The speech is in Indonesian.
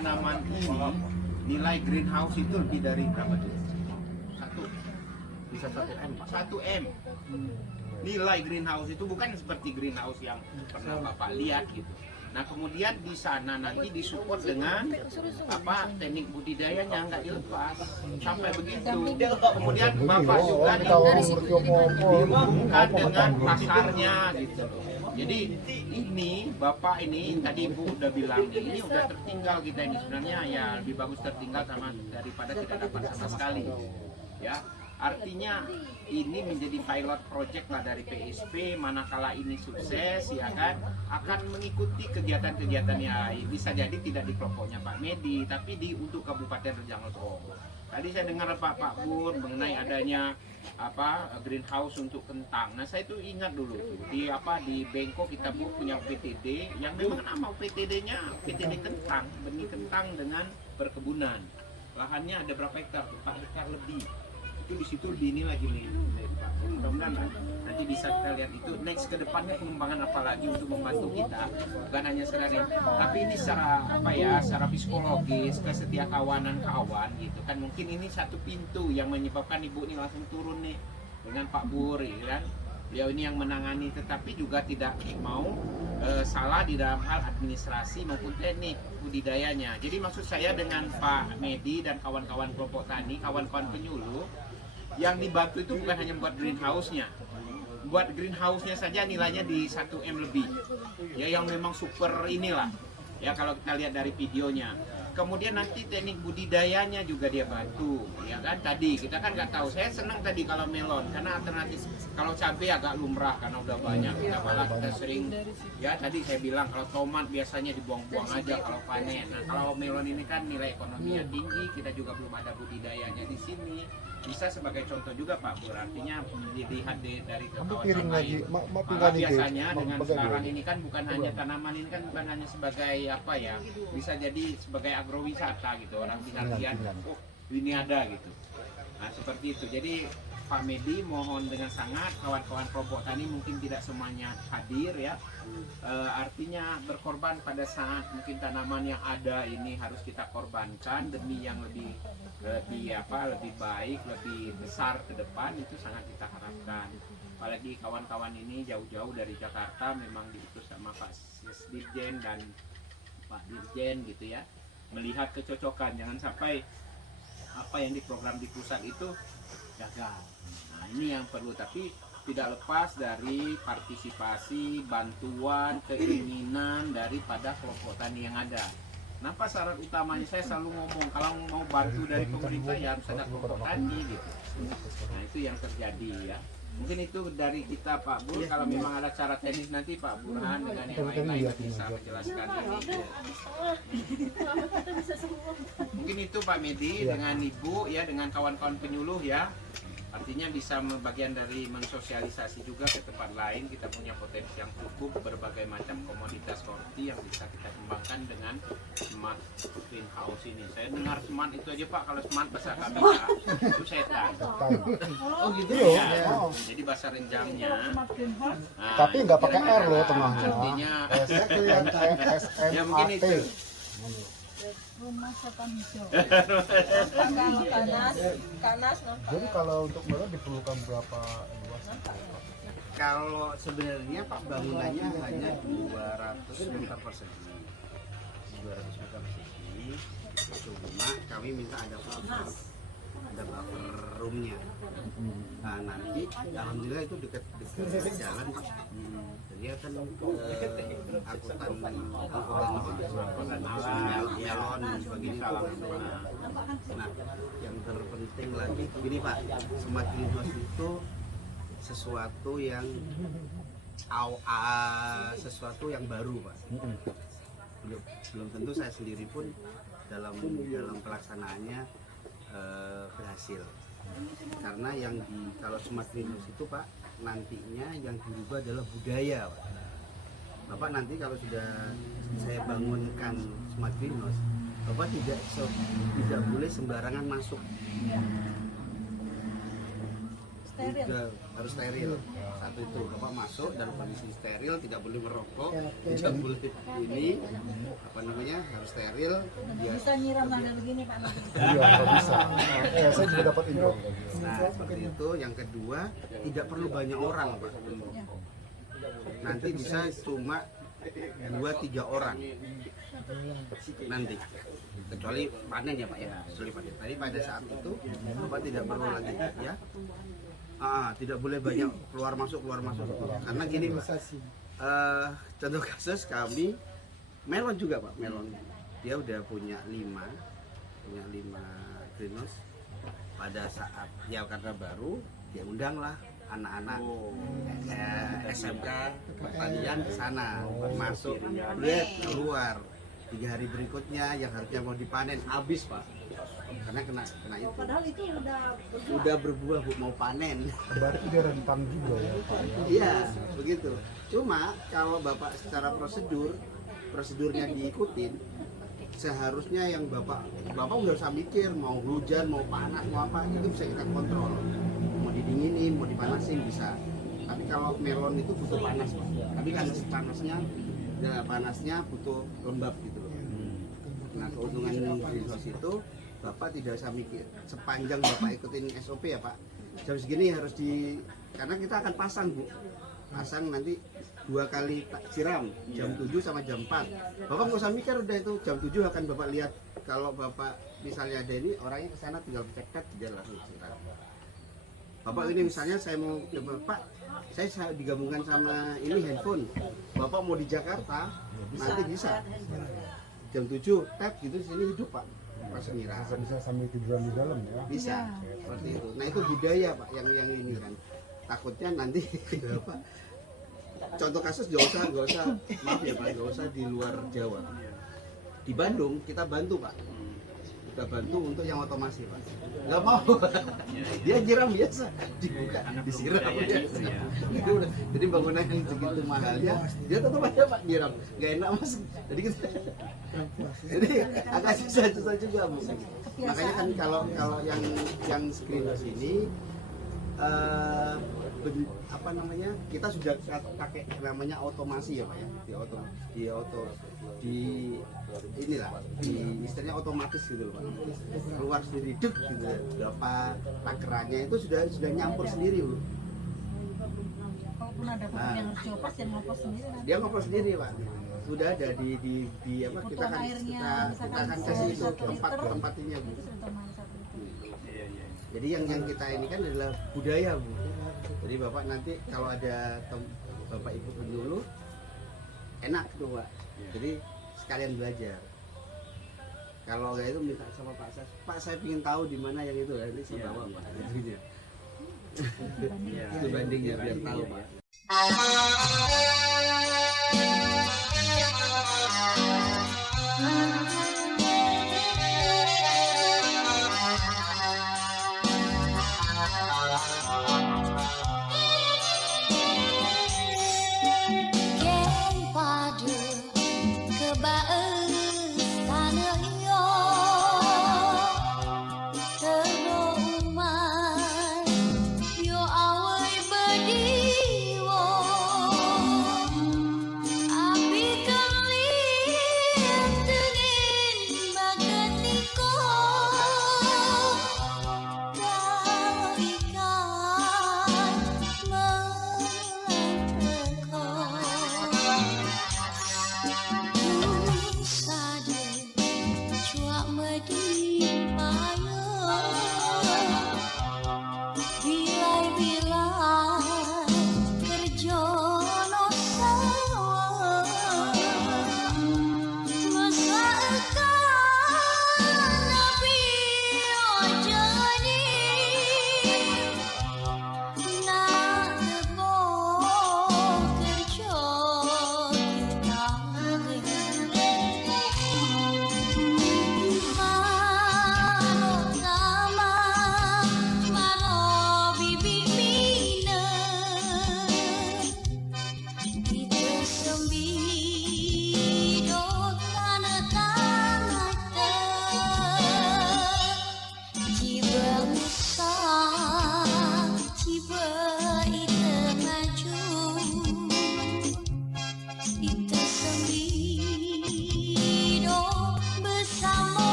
tanaman ini nilai greenhouse itu lebih dari berapa tuh? Bisa 1 M, Pak. 1 M. Nilai greenhouse itu bukan seperti greenhouse yang pernah Bapak lihat gitu. Nah kemudian di sana nanti disupport dengan apa teknik budidayanya nggak dilepas sampai begitu. Kemudian Bapak juga dihubungkan dengan pasarnya gitu loh. Jadi ini Bapak ini tadi Ibu udah bilang ini udah tertinggal kita ini sebenarnya ya lebih bagus tertinggal sama daripada tidak dapat sama sekali ya. Artinya ini menjadi pilot project lah dari PSP, manakala ini sukses ya kan akan mengikuti kegiatan-kegiatan ya bisa jadi tidak di kelompoknya Pak Medi tapi di untuk Kabupaten Rejang Lebong. Tadi saya dengar Pak Bur mengenai adanya apa greenhouse untuk kentang. Nah saya itu ingat dulu tuh di Bengko kita punya PTD yang memang nama PTD-nya PTD kentang, benih kentang dengan perkebunan. Lahannya ada berapa hektar? 4 hektar lebih. Di situ ini lagi nih Pak. Mudah-mudahan nanti bisa kita lihat itu next ke depannya pengembangan apa lagi untuk membantu kita bukan hanya sekedar tapi ini secara psikologis kesetiakawanan kawan gitu kan mungkin ini satu pintu yang menyebabkan Ibu ini langsung turun nih dengan Pak Bur ya kan beliau ini yang menangani tetapi juga tidak mau salah di dalam hal administrasi maupun teknik budidayanya. Jadi maksud saya dengan Pak Medi dan kawan-kawan kelompok tani, kawan-kawan penyuluh yang dibantu itu bukan hanya buat greenhouse-nya. Buat greenhouse-nya saja nilainya di 1 M lebih. Ya yang memang super inilah. Ya kalau kita lihat dari videonya. Kemudian nanti teknik budidayanya juga dia bantu, ya kan? Tadi kita kan nggak tahu. Saya senang tadi kalau melon karena alternatif. Kalau cabai agak lumrah karena udah banyak. Kita sering, ya tadi saya bilang kalau tomat biasanya dibuang-buang aja kalau panen. Nah kalau melon ini kan nilai ekonominya tinggi, kita juga belum ada budidayanya di sini. Bisa sebagai contoh juga Pak Bur, artinya dilihat dari kawasan lain. Malah biasanya dengan sekarang ini kan bukan hanya tanaman ini kan bukan hanya sebagai apa ya, bisa jadi sebagai agrowisata gitu, orang tinggal lihat, oh ini ada gitu. Nah seperti itu, jadi Pak Medi mohon dengan sangat kawan-kawan kelompok tani mungkin tidak semuanya hadir ya, artinya berkorban pada saat mungkin tanaman yang ada ini harus kita korbankan demi yang lebih baik, lebih besar ke depan itu sangat kita harapkan. Apalagi kawan-kawan ini jauh-jauh dari Jakarta memang diutus sama Pak Dirjen dan Pak Dirjen gitu ya, melihat kecocokan jangan sampai apa yang diprogram di pusat itu gagal. Nah ini yang perlu, tapi tidak lepas dari partisipasi, bantuan, keinginan daripada kelompok tani yang ada. Kenapa syarat utamanya saya selalu ngomong kalau mau bantu dari pemerintah ya harus ada kelompok tani gitu. Nah itu yang terjadi ya. Mungkin itu dari kita Pak Bur, kalau memang ada cara teknis nanti Pak Burhan dengan yang lain-lain bisa menjelaskan ini. Mungkin itu Pak Medi dengan Ibu ya, dengan kawan-kawan penyuluh ya. Artinya bisa bagian dari mensosialisasi juga ke tempat lain. Kita punya potensi yang cukup, berbagai macam komoditas horti yang bisa kita kembangkan dengan smart greenhouse ini. Saya dengar smart itu aja Pak, kalau smart bahasa kami Pak, itu setan. Oh gitu ya. Jadi bahasa renjangnya. Nah, tapi nggak pakai R loh tengahnya. Artinya, ya mungkin itu. Rumah setan hijau. Kalau kanas Jadi kalau untuk melon diperlukan berapa luas? Kalau sebenarnya Pak bangunannya hanya 200 meter persegi. 200 meter persegi. Cuma kami minta ada buffer roomnya. Nah nanti alhamdulillah itu dekat jalan Pak. Jadi kan angkutan melon dan sebagainya. Nah yang terpenting lagi begini Pak, smart greenhouse itu sesuatu yang baru Pak. Belum tentu saya sendiri pun dalam pelaksanaannya berhasil. Karena kalau smart greenhouse itu Pak, nantinya yang dirubah adalah budaya Pak. Bapak nanti kalau sudah saya bangunkan smart greenhouse, Bapak tidak boleh sembarangan masuk. steril. Sudah harus steril. Satu itu bapak masuk dalam kondisi steril, tidak boleh merokok, tidak boleh ini apa namanya harus steril. Dia, Bisa nyiram sambil begini Pak. Iya, nggak bisa. Saya juga dapat info. nah seperti itu. Yang kedua tidak perlu banyak orang pak. Nanti bisa cuma 2-3 orang nanti, kecuali panen ya pak ya, kecuali panen. Tadi pada saat itu bapak tidak perlu lagi ya, tidak boleh banyak keluar masuk karena gini pak, contoh kasus kami melon juga pak, melon dia udah punya 5 greenhouse. Pada saat ya karena baru dia undang lah anak-anak SMK pertanian ke sana, masuk lihat keluar 3 hari berikutnya yang harusnya mau dipanen habis pak, karena kena itu. Padahal itu Udah berbuah bu, mau panen. Berarti dia rentan juga ya Pak ya. Iya begitu. Cuma kalau bapak secara prosedurnya diikutin, seharusnya yang bapak nggak usah mikir mau hujan mau panas mau apa, itu bisa kita kontrol. Mau didinginin mau dipanasin bisa. Tapi kalau melon itu butuh panas pak. Tapi kan panasnya butuh lembab gitu loh. Nah keuntungan greenhouse itu bapak tidak usah mikir sepanjang bapak ikutin SOP ya pak. Jam segini harus karena kita akan pasang bu, pasang nanti 2 kali siram jam 7 sama jam 4. Bapak nggak usah mikir, udah itu jam 7 akan bapak lihat. Kalau bapak misalnya ada ini orangnya ke sana tinggal pencet dia langsung siram. Bapak ini misalnya saya mau ke bapak, saya digabungkan sama ini handphone. Bapak mau di Jakarta nanti bisa jam 7 tap gitu sini hidup pak, pas nyiram Bisa sambil tiduran di dalam ya. bisa seperti itu. Nah itu budaya pak yang ini kan, takutnya nanti apa, contoh kasus nggak usah maaf ya pak, nggak usah di luar Jawa. Di Bandung kita bantu pak, kita bantu untuk yang otomasi pak, nggak mau dia nyiram biasa, dibuka disiram biasa. Jadi bangunan yang segitu mahalnya dia tetap aja pak nyiram, nggak enak mas. Jadi agak susah juga bu. Makanya kan kalau yang greenhouse ini apa namanya, kita sudah pakai namanya otomasi ya pak ya, inilah istilahnya otomatis gitu loh pak, keluar sendiri dek gitu, berapa takarannya itu sudah nyampur sendiri bu. Kalaupun ada pohon yang harus diopas, yang ngompos sendiri nanti. Dia ngompos sendiri pak, sudah ada di apa, kita Butuh airnya, kita akan kasih itu tempatnya bu. Itu sudah otomatis 1 liter. Jadi yang kita ini kan adalah budaya bu. Jadi bapak nanti kalau ada bapak ibu dulu enak tuh pak. Jadi sekalian belajar. Kalau nggak itu minta sama Pak saya ingin tahu di mana yang itu, nanti saya bawa pak. Itu bandingnya biar tahu pak.